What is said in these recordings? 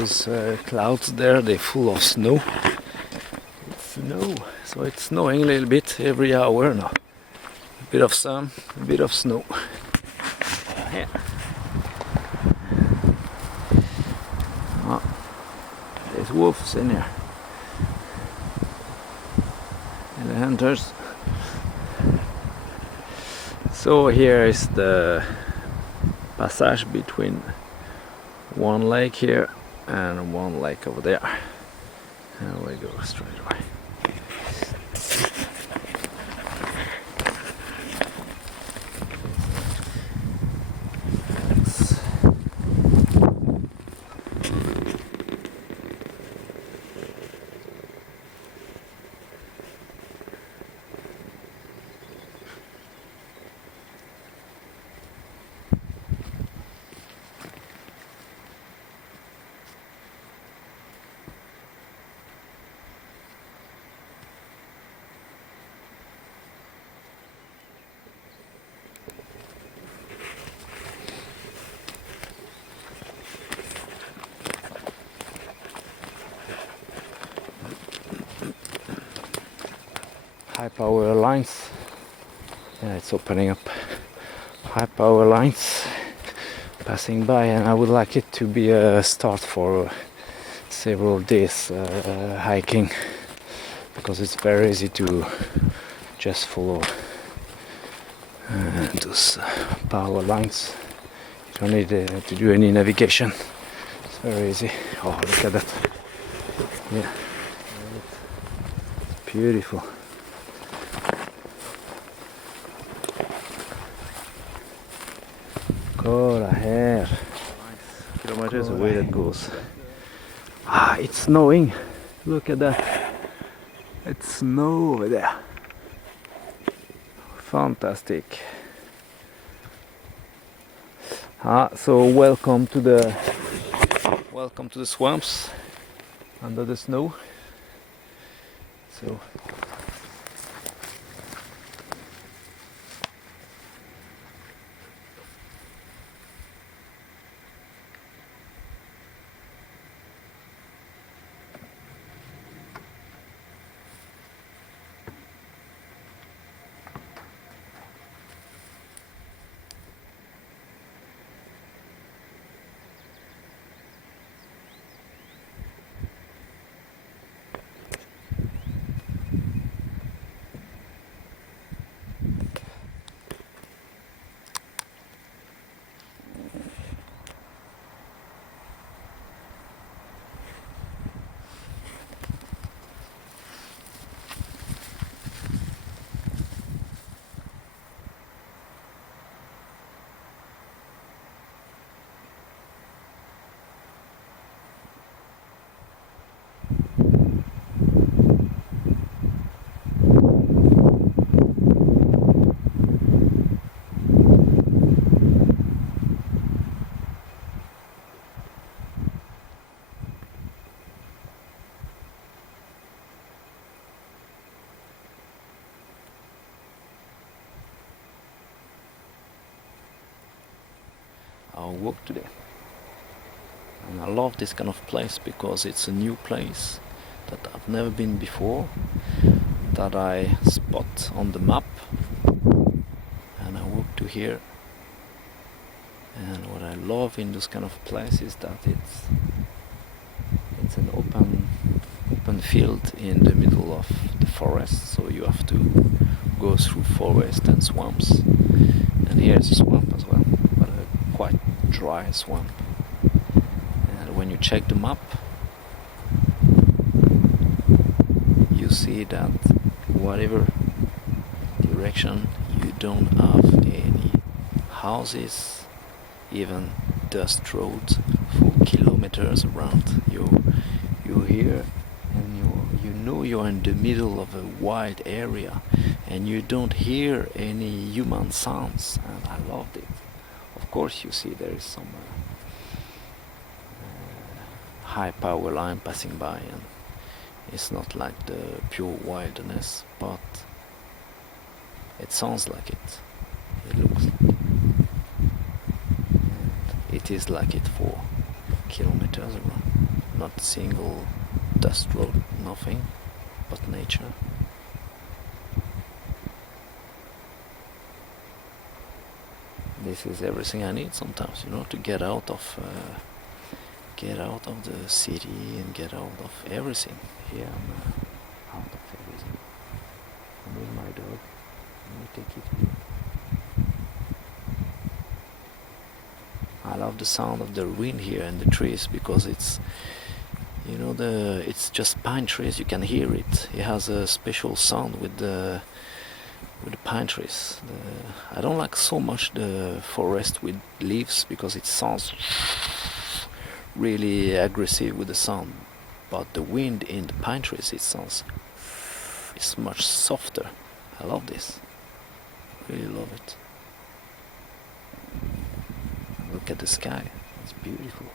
those clouds there, they're full of snow. It's snow, so it's snowing a little bit every hour now. A bit of sun, a bit of snow. Yeah. Oh, there's wolves in here. And the hunters. So here is the passage between one lake here and one lake over there. And we go straight away. High power lines. Yeah, it's opening up. High power lines passing by, and I would like it to be a start for several days hiking, because it's very easy to just follow those power lines. You don't need to do any navigation. It's very easy. Oh, look at that. Yeah, it's beautiful. Go ahead. Kilometers away that goes. Ah, it's snowing. Look at that. It's snow over there. Fantastic. So welcome to the swamps under the snow. So I'll walk today. And I love this kind of place because it's a new place that I've never been before, that I spot on the map, and I walk to here. And what I love in this kind of place is that it's an open field in the middle of the forest, so you have to go through forest and swamps. And here's a swamp as well, but a quite dry swamp. And when you check the map, you see that whatever direction, you don't have any houses, even dust roads for kilometers around. You're here and you know you're in the middle of a wide area, and you don't hear any human sounds, and I loved it. Of course you see there is some high power line passing by, and it's not like the pure wilderness, but it sounds like it. It looks like it. And it is like it for kilometers around. not a single dust road, nothing but nature. This is everything I need sometimes, to get out of the city and get out of everything. Here I'm out of everything. I'm with my dog. Let me take it here. I love the sound of the wind here and the trees because it's just pine trees. You can hear it. It has a special sound with the pine trees. I don't like so much the forest with leaves because it sounds really aggressive with the sound. But the wind in the pine trees, it's much softer. I love this. Really love it. Look at the sky. It's beautiful.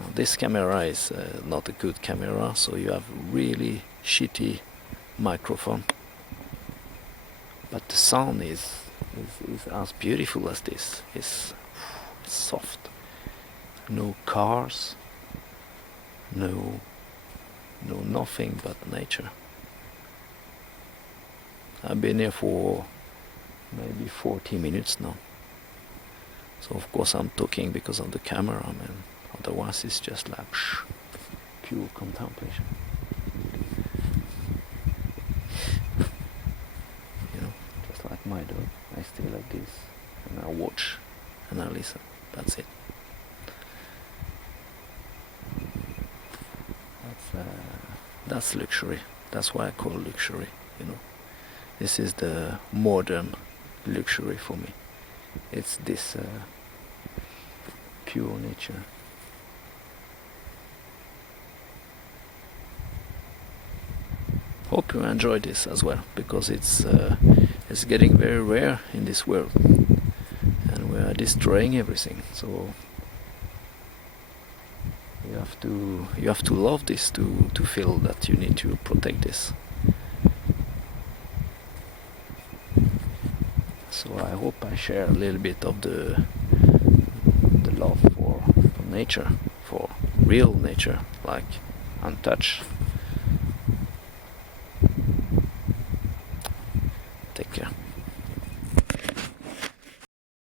Now, this camera is not a good camera, so you have really shitty microphone. But the sound is as beautiful as this. It's soft. No cars. No nothing but nature. I've been here for maybe 40 minutes now. So of course I'm talking because of the camera, otherwise it's just like pure contemplation. Just like my dog, I stay like this and I watch and I listen. That's it. That's luxury. That's why I call luxury. This is the modern luxury for me. It's this pure nature. Hope you enjoy this as well, because it's getting very rare in this world, and we are destroying everything. So you have to love this to feel that you need to protect this. So I hope I share a little bit of the love for nature, for real nature, like Untouched. Take care.